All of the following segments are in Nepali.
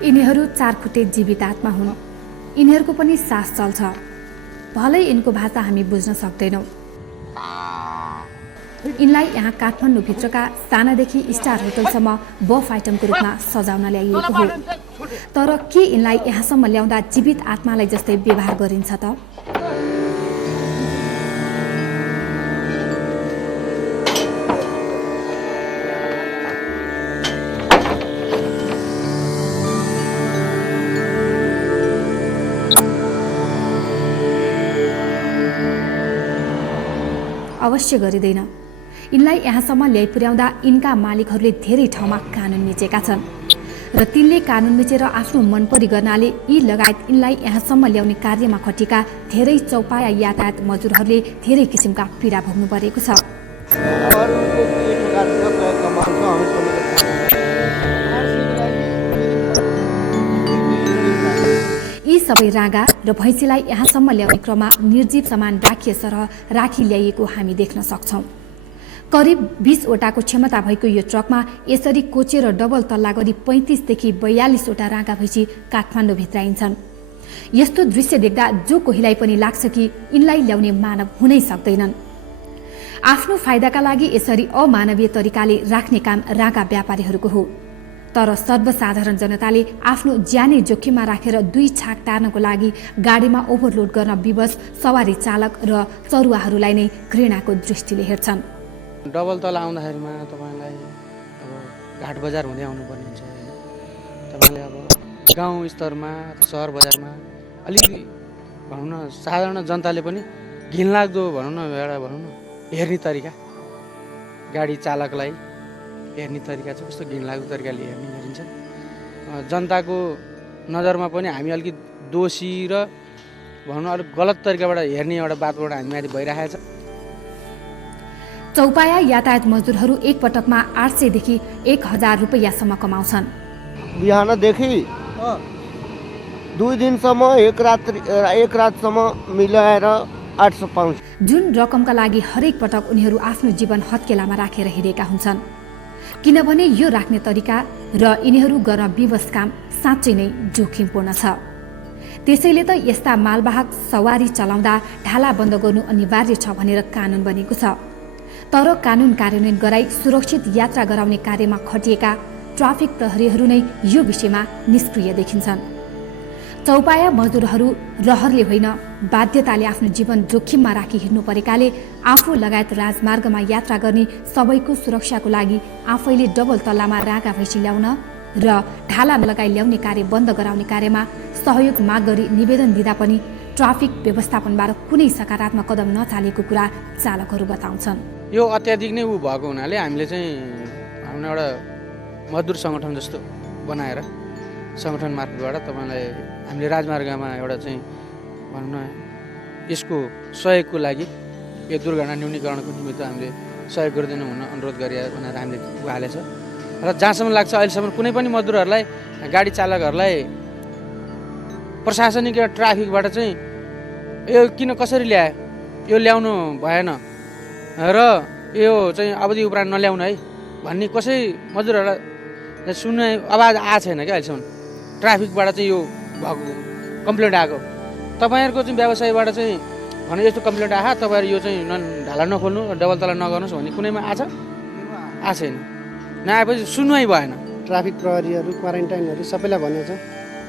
यिनीहरू चारखुट्टे जीवित आत्मा हुन्। यिनीहरूको पनि सास चल्छ, भलै यिनको भाषा हामी बुझ्न सक्दैनौँ। यिनलाई यहाँ काठमाडौँभित्रका सानादेखि स्टार होटलसम्म बफ आइटमको रूपमा सजाउन ल्याइएको हो। तर के यिनलाई यहाँसम्म ल्याउँदा जीवित आत्मालाई जस्तै व्यवहार गरिन्छ त? अवश्य गरिँदैन। यिनलाई यहाँसम्म ल्याइ पुर्याउँदा यिनका मालिकहरूले धेरै ठाउँमा कानुन मिचेका छन् र तिनले कानुन मिचेर आफ्नो मनपरी गर्नाले यी लगायत यिनलाई यहाँसम्म ल्याउने कार्यमा खटिएका धेरै चौपाया यातायात मजदुरहरूले धेरै किसिमका पीडा भोग्नु परेको छ। यी सबै राँगा र भैँसीलाई यहाँसम्म ल्याउने क्रममा निर्जीव सामान राखिए सरह राखी ल्याइएको हामी देख्न सक्छौँ। करिब 20 वटाको क्षमता भएको यो ट्रकमा यसरी कोचेर डबल तल्ला गरी 35 देखि 42 वटा राँगा भैँसी काठमाडौँ भित्राइन्छन्। यस्तो दृश्य देख्दा जो कोहीलाई पनि लाग्छ कि यिनलाई ल्याउने मानव हुनै सक्दैनन्। आफ्नो फाइदाका लागि यसरी अमानवीय तरिकाले राख्ने काम राँगा व्यापारीहरूको हो। तर सर्वसाधारण जनताले आफ्नो ज्यानै जोखिममा राखेर 2 छाक टार्नको लागि गाडीमा ओभरलोड गर्न विवश सवारी चालक र चरुवाहरूलाई नै घृणाको दृष्टिले हेर्छन्। डबल तल आउँदाखेरिमा तपाईँलाई अब घाट बजार हुँदै आउनुपर्ने हुन्छ होइन। तपाईँले अब गाउँ स्तरमा सहर बजारमा अलिकति भनौँ न साधारण जनताले पनि घिनलाग्दो भनौँ न एउटा भनौँ न हेर्ने तरिका गाडी चालकलाई हेर्ने तरिका चाहिँ कस्तो घिनलाग्दो तरिकाले हेरिन्छ। जनताको नजरमा पनि हामी अलिकति दोषी र भनौँ अलिक गलत तरिकाबाट हेर्ने एउटा बातबाट हामी माथि भइरहेको छ। चौपाया यातायात मजदुरहरू एक पटकमा 800 देखि 1000 रुपैयाँसम्म कमाउँछन्। बिहानदेखि 2 दिनसम्म एक रातसम्म मिलाएर 800 पाउँछ। जुन रकमका लागि हरेक पटक उनीहरू आफ्नो जीवन हत्केलामा राखेर हिँडेका हुन्छन्। किनभने यो राख्ने तरिका र यिनीहरू गर्न विवश काम साँच्चै नै जोखिमपूर्ण छ। त्यसैले त यस्ता मालवाहक सवारी चलाउँदा ढाला बन्द गर्नु अनिवार्य छ भनेर कानुन बनेको छ। तर कानुन कार्यान्वयन गराई सुरक्षित यात्रा गराउने कार्यमा खटिएका ट्राफिक प्रहरीहरू नै यो विषयमा निष्क्रिय देखिन्छन्। चौपाया मजदुरहरू रहरले होइन बाध्यताले आफ्नो जीवन जोखिममा राखी हिँड्नु परेकाले आफू लगायत राजमार्गमा यात्रा गर्ने सबैको सुरक्षाको लागि आफैले डबल तल्लामा राँगा भैँसी ल्याउन र ढाला लगाई ल्याउने कार्य बन्द गराउने कार्यमा सहयोग माग गरी निवेदन दिँदा पनि ट्राफिक व्यवस्थापनबाट कुनै सकारात्मक कदम नचालेको कुरा चालकहरू बताउँछन्। यो अत्याधिक नै भएको हुनाले हामीले चाहिँ हाम्रो एउटा मजदुर सङ्गठन जस्तो बनाएर सङ्गठन मार्फतबाट तपाईँलाई हामीले राजमार्गमा एउटा चाहिँ भनौँ न यसको सहयोगको लागि यो दुर्घटना न्यूनीकरणको निमित्त हामीले सहयोग गरिदिनु हुन अनुरोध गरे भनेर हामीले उहाँले छ। र जहाँसम्म लाग्छ अहिलेसम्म कुनै पनि मजदुरहरूलाई गाडी चालकहरूलाई प्रशासनिक ट्राफिकबाट चाहिँ यो किन कसरी ल्यायो यो ल्याउनु भएन र यो चाहिँ अवधि उपरान्त नल्याउनु है भन्ने कसै मजदुरहरूलाई सुन्ने आवाज आएको छैन क्या अहिलेसम्म। ट्राफिकबाट चाहिँ यो भएको कम्प्लेन्ट आएको तपाईँहरूको चाहिँ व्यवसायबाट चाहिँ भने यस्तो कम्प्लेन्ट आयो तपाईँहरू यो चाहिँ ढाला नखोल्नु डबल तला नगर्नुहोस् भन्ने कुनैमा आएको छैन। नआएपछि सुनवाई भएन। ट्राफिक प्रहरीहरू क्वारेन्टाइनहरू सबैलाई भनेको छ,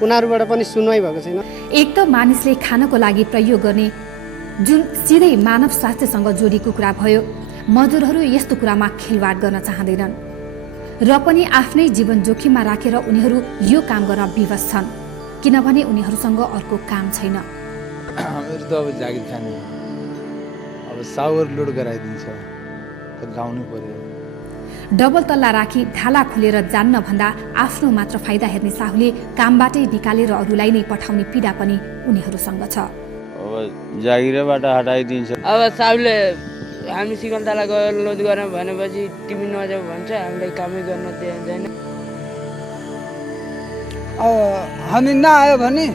उनीहरूबाट पनि सुनवाई भएको छैन। एक त मानिसले खानको लागि प्रयोग गर्ने जुन सिधै मानव स्वास्थ्यसँग जोडिएको कुरा भयो, मजदुरहरू यस्तो कुरामा खेलवाड गर्न चाहँदैनन् र पनि आफ्नै जीवन जोखिममा राखेर उनीहरू यो काम गर्न विवश छन् किनभने उनीहरूसँग अर्को काम छैन। मेरो त अब जागिर खाने अब सावर लोड गराइदिन्छ त गाउनु पर्यो। डबल तल्ला राखी ढाला खुलेर जान्न भन्दा आफ्नो मात्र फाइदा हेर्ने साहुले कामबाटै निकालेर अरूलाई नै पठाउने पीडा पनि उनीहरूसँग छ। अब जागिरबाट हटाइदिन्छ। अब साहुले हामी सिकन्दालाई गएर लोड गरौँ भनेपछि तिमी नजाऊ भन्छ, हामीलाई कामै गर्न दिँदैन। अब हामी नआयो भने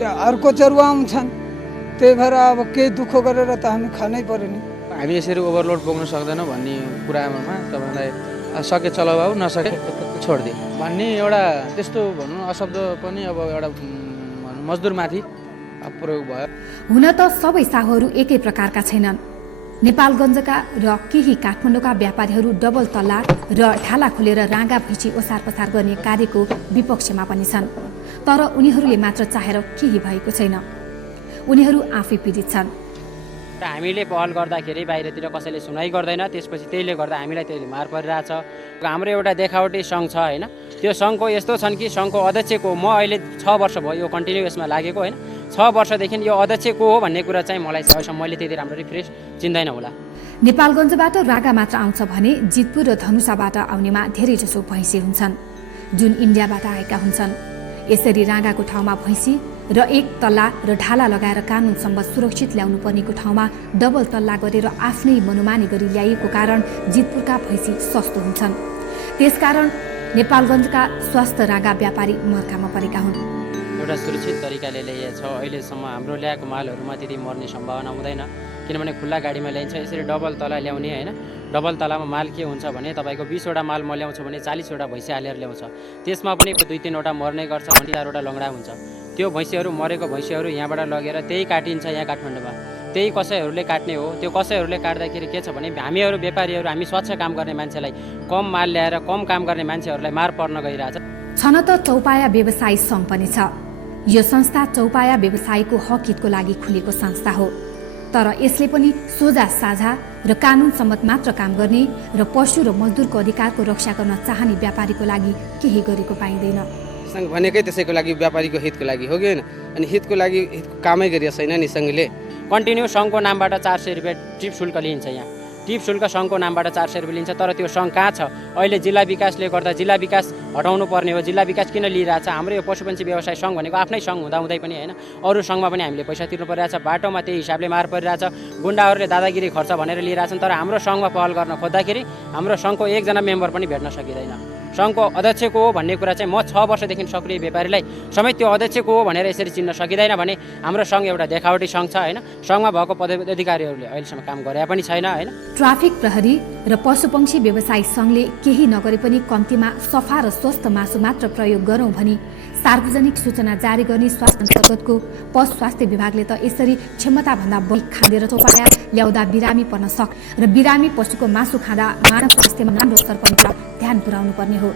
त्यहाँ अर्को चरुवा आउँछन्, त्यही भएर अब केही दुःख गरेर त हामी खानै पर्यो नि। हामी यसरी ओभरलोड बोक्न सक्दैनौँ भन्ने कुरामा तपाईँलाई सके चलाऊ नसके छोडिदिए भन्ने एउटा त्यस्तो भनौँ अशब्द पनि अब एउटा मजदुरमाथि प्रयोग भयो। हुन त सबै साहुहरू एकै प्रकारका छैनन्। नेपालगञ्जका र केही काठमाडौँका व्यापारीहरू डबल तल्ला र ढाला खोलेर राँगा भैँची ओसार पसार गर्ने कार्यको विपक्षमा पनि छन्। तर उनीहरूले मात्र चाहेर केही भएको छैन, उनीहरू आफै पीडित छन्। र हामीले पहल गर्दाखेरि बाहिरतिर कसैले सुनाइ गर्दैन, त्यसपछि त्यसले गर्दा हामीलाई त्यसले मार परिरहेछ। हाम्रो एउटा देखावटी सङ्घ छ होइन, त्यो सङ्घको यस्तो छन् कि सङ्घको अध्यक्षको म अहिले 6 वर्ष भयो यो कन्टिन्यू यसमा लागेको होइन, 6 वर्षदेखि यो अध्यक्ष को हो भन्ने कुरा चाहिँ मलाई अहिलेसम्म मैले त्यति राम्रो रिफ्रेस चिन्दैन होला। नेपालगञ्जबाट रागा मात्र आउँछ भने जितपुर र धनुषाबाट आउनेमा धेरैजसो भैँसी हुन्छन् जुन इन्डियाबाट आएका हुन्छन्। यसरी राँगाको ठाउँमा भैँसी र एक तल्ला र ढाला लगाएर कानुनसम्म सुरक्षित ल्याउनु पर्नेको ठाउँमा डबल तल्ला गरेर आफ्नै मनोमानी गरी ल्याइएको कारण जितपुरका भैँसी सस्तो हुन्छन्। त्यसकारण नेपालगञ्जका स्वास्थ्य राँगा व्यापारी मर्कामा परेका हुन्। एउटा सुरक्षित तरिकाले ल्याइएको छ। अहिलेसम्म हाम्रो ल्याएको मालहरूमा त्यति मर्ने सम्भावना हुँदैन, किनभने खुल्ला गाडीमा ल्याइन्छ। यसरी डबल तला ल्याउने होइन, डबल तलामा माल के हुन्छ भने तपाईँको 20वटा माल म ल्याउँछु भने 40वटा भैँसी हालेर ल्याउँछ, त्यसमा पनि 2-3वटा मर्ने गर्छ भने 4वटा लङ्गडा हुन्छ। त्यो भैँसीहरू मरेको भैँसीहरू यहाँबाट लगेर त्यही काटिन्छ यहाँ काठमाडौँमा, त्यही कसैहरूले काट्ने हो। त्यो कसैहरूले काट्दाखेरि के छ भने हामीहरू व्यापारीहरू हामी स्वच्छ काम गर्ने मान्छेलाई कम माल ल्याएर कम काम गर्ने मान्छेहरूलाई मार पर्न गइरहेछ। छन त चौपाया व्यवसायी सङ्घ पनि छ। यो संस्था चौपाया व्यवसायीको हक हितको लागि खुलेको संस्था हो, तर यसले पनि सोझा साझा र कानुन सम्मत मात्र काम गर्ने र पशु र मजदुरको अधिकारको रक्षा गर्न चाहने व्यापारीको लागि केही गरेको पाइँदैन। सङ्घ भनेकै त्यसैको लागि व्यापारीको हितको लागि हो कि होइन, अनि हितको लागि कामै गरिएको छैन नि सङ्घले। कन्टिन्यू सङ्घको नामबाट 400 रुपियाँ टिप शुल्क लिन्छ। यहाँ टिप शुल्क सङ्घको नामबाट 400 रुपियाँ लिन्छ, तर त्यो सङ्घ कहाँ छ? अहिले जिल्ला विकासले गर्दा जिल्ला विकास हटाउनु पर्ने हो। जिल्ला विकास किन लिइरहेछ? हाम्रो यो पशुपन्छी व्यवसाय सङ्घ भनेको आफ्नै सङ्घ हुँदाहुँदै पनि होइन, अरू सङ्घमा पनि हामीले पैसा तिर्नु परिरहेछ। बाटोमा त्यही हिसाबले मार परिरहेछ, गुन्डाहरूले दादागिरी खर्च भनेर लिइरहेछन्। तर हाम्रो सङ्घमा पहल गर्न खोज्दाखेरि हाम्रो सङ्घको एकजना मेम्बर पनि भेट्न सकिँदैन। सङ्घको अध्यक्षको हो भन्ने कुरा चाहिँ म 6 वर्षदेखि सक्रिय व्यापारीलाई समेत त्यो अध्यक्षको हो भनेर यसरी चिन्न सकिँदैन भने हाम्रो सङ्घ एउटा देखावटी सङ्घ छ होइन। सङ्घमा भएको पदाधिकारीहरूले अहिलेसम्म काम गरे पनि छैन होइन। ट्राफिक प्रहरी र पशुपक्षी व्यवसायी सङ्घले केही नगरे पनि कम्तीमा सफा र स्वस्थ मासु मात्र प्रयोग गरौँ भनी सार्वजनिक सूचना जारी गर्ने स्वास्थ्य अन्तर्गतको पशु स्वास्थ्य विभागले त यसरी क्षमताभन्दा बढी खाँदेर चौपाया ल्याउँदा बिरामी पर्न र बिरामी पशुको मासु खाँदा मानव स्वास्थ्यमा राम्रो असर पर्ने ध्यान पुर्याउनु पर्ने हो।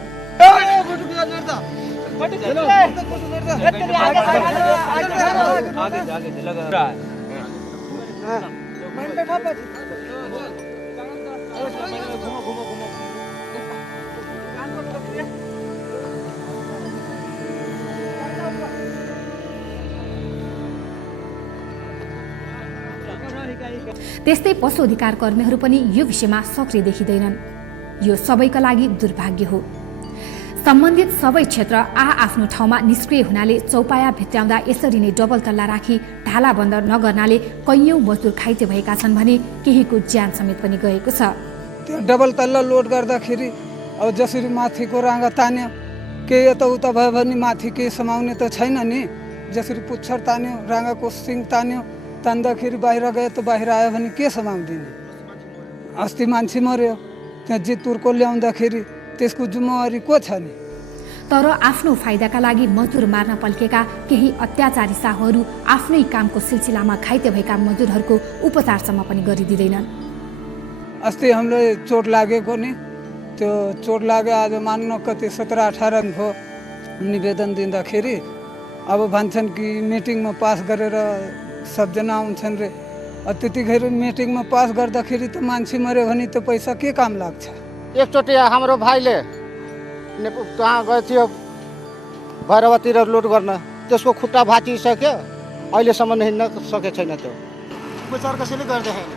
त्यस्तै पशु अधिकार कर्मीहरू पनि यो विषयमा सक्रिय देखिँदैनन्। यो सबैका लागि दुर्भाग्य हो। सम्बन्धित सबै क्षेत्र आफ्नो ठाउँमा निष्क्रिय हुनाले चौपाया भित्र्याउँदा यसरी नै डबल तल्ला राखी ढाला बन्द नगर्नाले कैयौं मजदुर घाइते भएका छन् भने केहीको ज्यान समेत पनि गएको छ। त्यो डबल तल्ला लोड गर्दाखेरि अब जसरी माथिको राँगा तान्यो केही यताउता भयो भने माथि केही समाउने त छैन नि। जसरी पुच्छर तान्यो, राँगाको सिङ तान्यो, तान्दाखेरि बाहिर गयो त बाहिर आयो भने के समाउँदिने? अस्ति मान्छे मर्यो त्यहाँ जितपुरको ल्याउँदाखेरि त्यसको जिम्मेवारी को छ नि? तर आफ्नो फाइदाका लागि मजदुर मार्न पल्केका केही अत्याचारी साहुहरू आफ्नै कामको सिलसिलामा घाइते भएका मजदुरहरूको उपचारसम्म पनि गरिदिँदैनन्। अस्ति हामीलाई चोट लागेको नि, त्यो चोट लाग्यो आज मान्न कति 17-18 भयो निवेदन दिँदाखेरि अब भन्छन् कि मिटिङमा पास गरेर सबजना आउँछन् रे। त्यतिखेर मिटिङमा पास गर्दाखेरि त मान्छे मऱ्यो भने त पैसा के काम लाग्छ? एकचोटि हाम्रो भाइले कहाँ गएको थियो भैरवतिर लोड गर्न, त्यसको खुट्टा भाँचिसक्यो, अहिलेसम्म हिँड्न सकेको छैन। त्यो उपचार कसैले गर्दै छैन,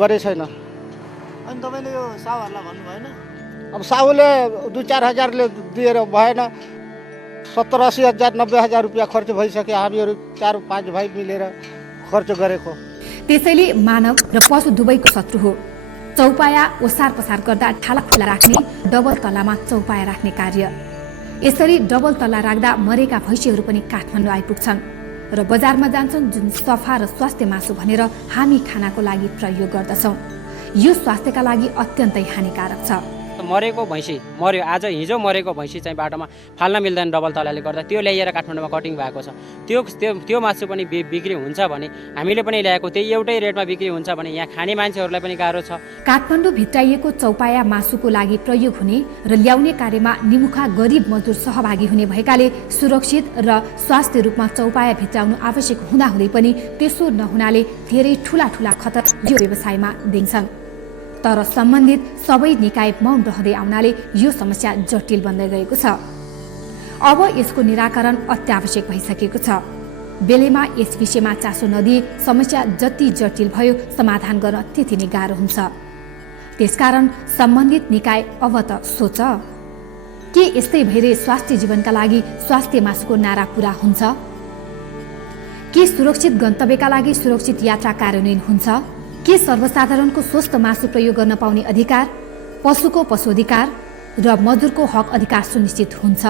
गरे छैन। अनि तपाईँले यो साहुहरूलाई भन्नु भएन? अब साहुले 2-4 हजारले दिएर भएन, 70-80 हजार 90 हजार रुपियाँ खर्च भइसक्यो। हामीहरू 4-5 भाइ मिलेर खर्च गरेको। त्यसैले मानव र पशु दुवैको शत्रु हो। चौपाया ओसार पसार गर्दा ढाला खुला राख्ने, डबल तल्लामा चौपाया राख्ने कार्य। यसरी डबल तल्ला राख्दा मरेका भैँसीहरू पनि काठमाडौँ आइपुग्छन् र बजारमा जान्छन्, जुन सफा र स्वास्थ्य मासु भनेर हामी खानाको लागि प्रयोग गर्दछौँ। यो स्वास्थ्यका लागि अत्यन्तै हानिकारक छ। मरेको भैँसी मऱ्यो, आज हिजो मरेको भैँसी चाहिँ बाटोमा फाल्न मिल्दैन डबल तलाले गर्दा, त्यो ल्याइएर काठमाडौँमा कटिङ भएको छ। त्यो मासु पनि बिक्री हुन्छ भने हामीले पनि ल्याएको त्यही एउटै रेटमा बिक्री हुन्छ भने यहाँ खाने मान्छेहरूलाई पनि गाह्रो छ। काठमाडौँ भित्राइएको चौपाया मासुको लागि प्रयोग हुने र ल्याउने कार्यमा निमुखा गरिब मजदुर सहभागी हुने भएकाले सुरक्षित र स्वास्थ्य रूपमा चौपाया भित्राउनु आवश्यक हुँदाहुँदै पनि त्यसो नहुनाले धेरै ठूला खतर यो व्यवसायमा दिन्छन्। तर सम्बन्धित सबै निकाय मौन रहँदै आउनाले यो समस्या जटिल बन्दै गएको छ। अब यसको निराकरण अत्यावश्यक भइसकेको छ। बेलेमा यस विषयमा चासो नदिए समस्या जति जटिल भयो समाधान गर्न त्यति नै गाह्रो हुन्छ। त्यसकारण सम्बन्धित निकाय अब त सोच, के यस्तै भइरहे स्वास्थ्य जीवनका लागि स्वास्थ्य मासुको नारा पूरा हुन्छ? के सुरक्षित गन्तव्यका लागि सुरक्षित यात्रा कार्यान्वयन हुन्छ? के सर्वसाधारणको स्वस्थ मासु प्रयोग गर्न पाउने अधिकार, पशुको पशु अधिकार र मजदुरको हक अधिकार सुनिश्चित हुन्छ?